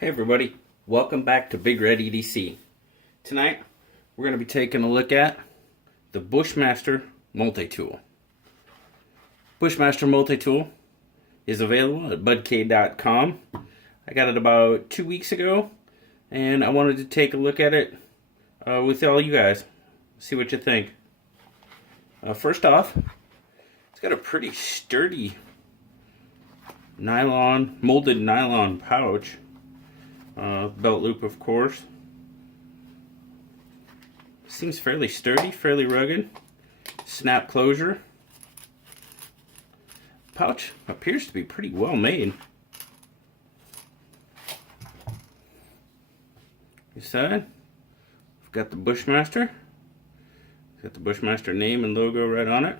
Hey everybody, welcome back to Big Red EDC. Tonight we're going to be taking a look at the Bushmaster Multitool. Bushmaster Multitool is available at BudK.com. I got it about 2 weeks ago and I wanted to take a look at it with all you guys. See what you think. First off, it's got a pretty sturdy molded nylon pouch. Belt loop, of course. Seems fairly sturdy, fairly rugged. Snap closure. Pouch appears to be pretty well made. Inside, we've got the Bushmaster. Got the Bushmaster name and logo right on it.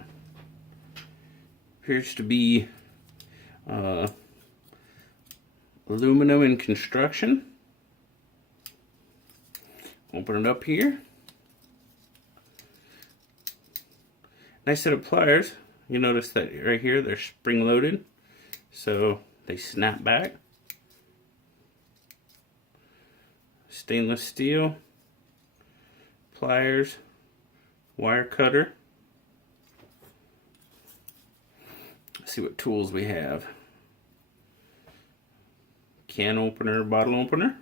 Appears to be aluminum in construction. Open it up here. Nice set of pliers. You notice that right here they're spring loaded, so they snap back. Stainless steel pliers, wire cutter. Let's see what tools we have. Can opener, bottle opener,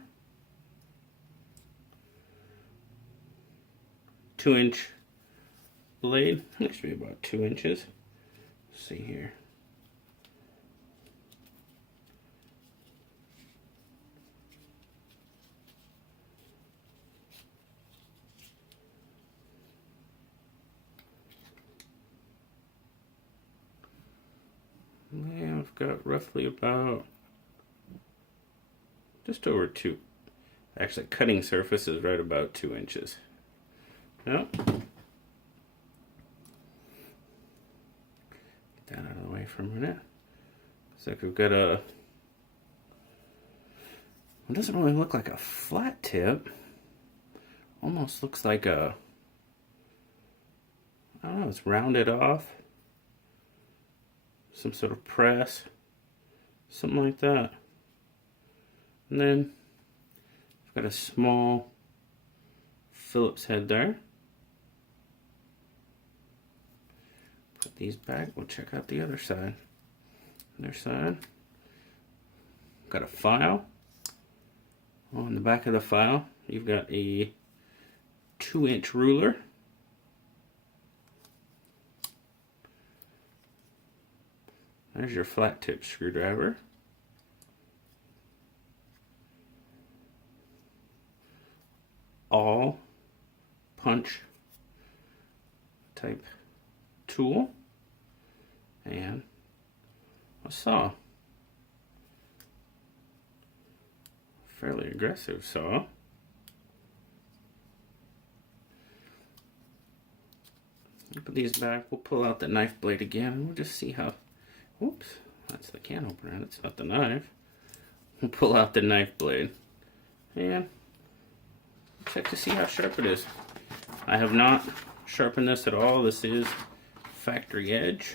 2-inch blade. That should be about 2 inches. Let's see here. Yeah, I've got roughly about just over 2. Actually, cutting surface is right about 2 inches. Yep. Get that out of the way for a minute. Looks like we've got it doesn't really look like a flat tip. Almost looks like I don't know, it's rounded off. Some sort of press. Something like that. And then I've got a small Phillips head there. Put these back. We'll check out the other side. Other side. Got a file. On the back of the file, you've got a 2-inch ruler. There's your flat tip screwdriver. All punch type tool and a saw. Fairly aggressive saw. Put these back. We'll pull out the knife blade again and we'll just see how. Oops, that's the can opener. That's not the knife. We'll pull out the knife blade and check to see how sharp it is. I have not sharpened this at all. This is factory edge.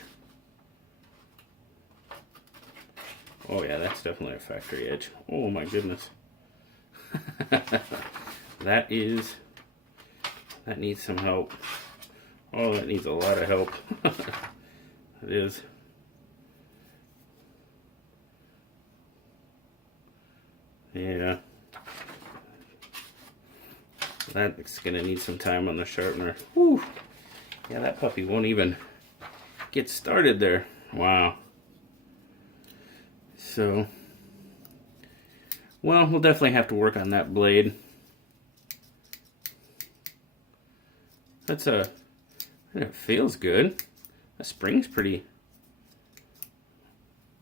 Oh yeah, that's definitely a factory edge. Oh my goodness. That needs some help. Oh, that needs a lot of help. It is. Yeah. That's gonna need some time on the sharpener. Whew. Yeah, that puppy won't even get started there. Wow. So, well, we'll definitely have to work on that blade. It feels good. The spring's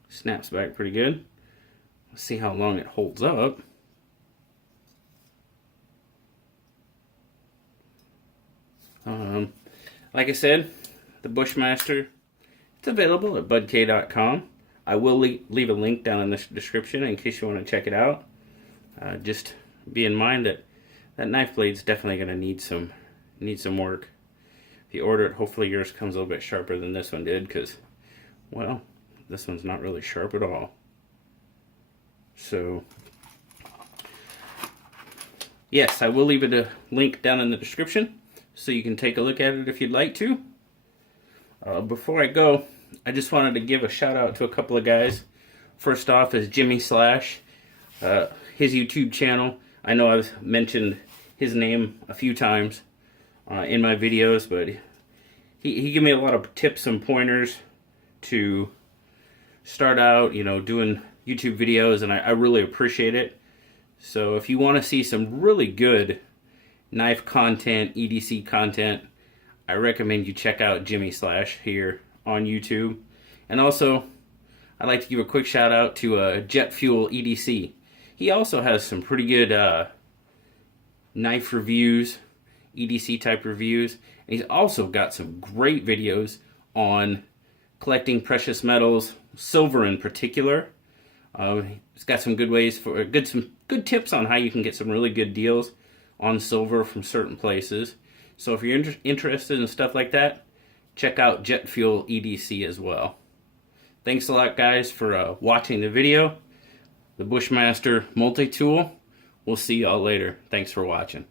snaps back pretty good. Let's see how long it holds up. Like I said, the Bushmaster, it's available at BudK.com. I will leave a link down in the description in case you want to check it out. Just be in mind that knife blade's definitely going to need some work. If you order it, hopefully yours comes a little bit sharper than this one did, because, well, this one's not really sharp at all. So, Yes, I will leave it a link down in the description so you can take a look at it if you'd like to. Before I go, I just wanted to give a shout out to a couple of guys. First off is Jimmy Slash, his YouTube channel. I know I've mentioned his name a few times in my videos, but he gave me a lot of tips and pointers to start out, doing YouTube videos, and I really appreciate it. So if you want to see some really good knife content, EDC content, I recommend you check out Jimmy Slash here on YouTube. And also, I'd like to give a quick shout out to Jet Fuel EDC. He also has some pretty good knife reviews, EDC type reviews. And he's also got some great videos on collecting precious metals, silver in particular. He's got some good ways for some good tips on how you can get some really good deals on silver from certain places. So if you're interested in stuff like that, check out Jet Fuel EDC as well. Thanks a lot, guys, for watching the video. The Bushmaster Multitool. We'll see y'all later. Thanks for watching.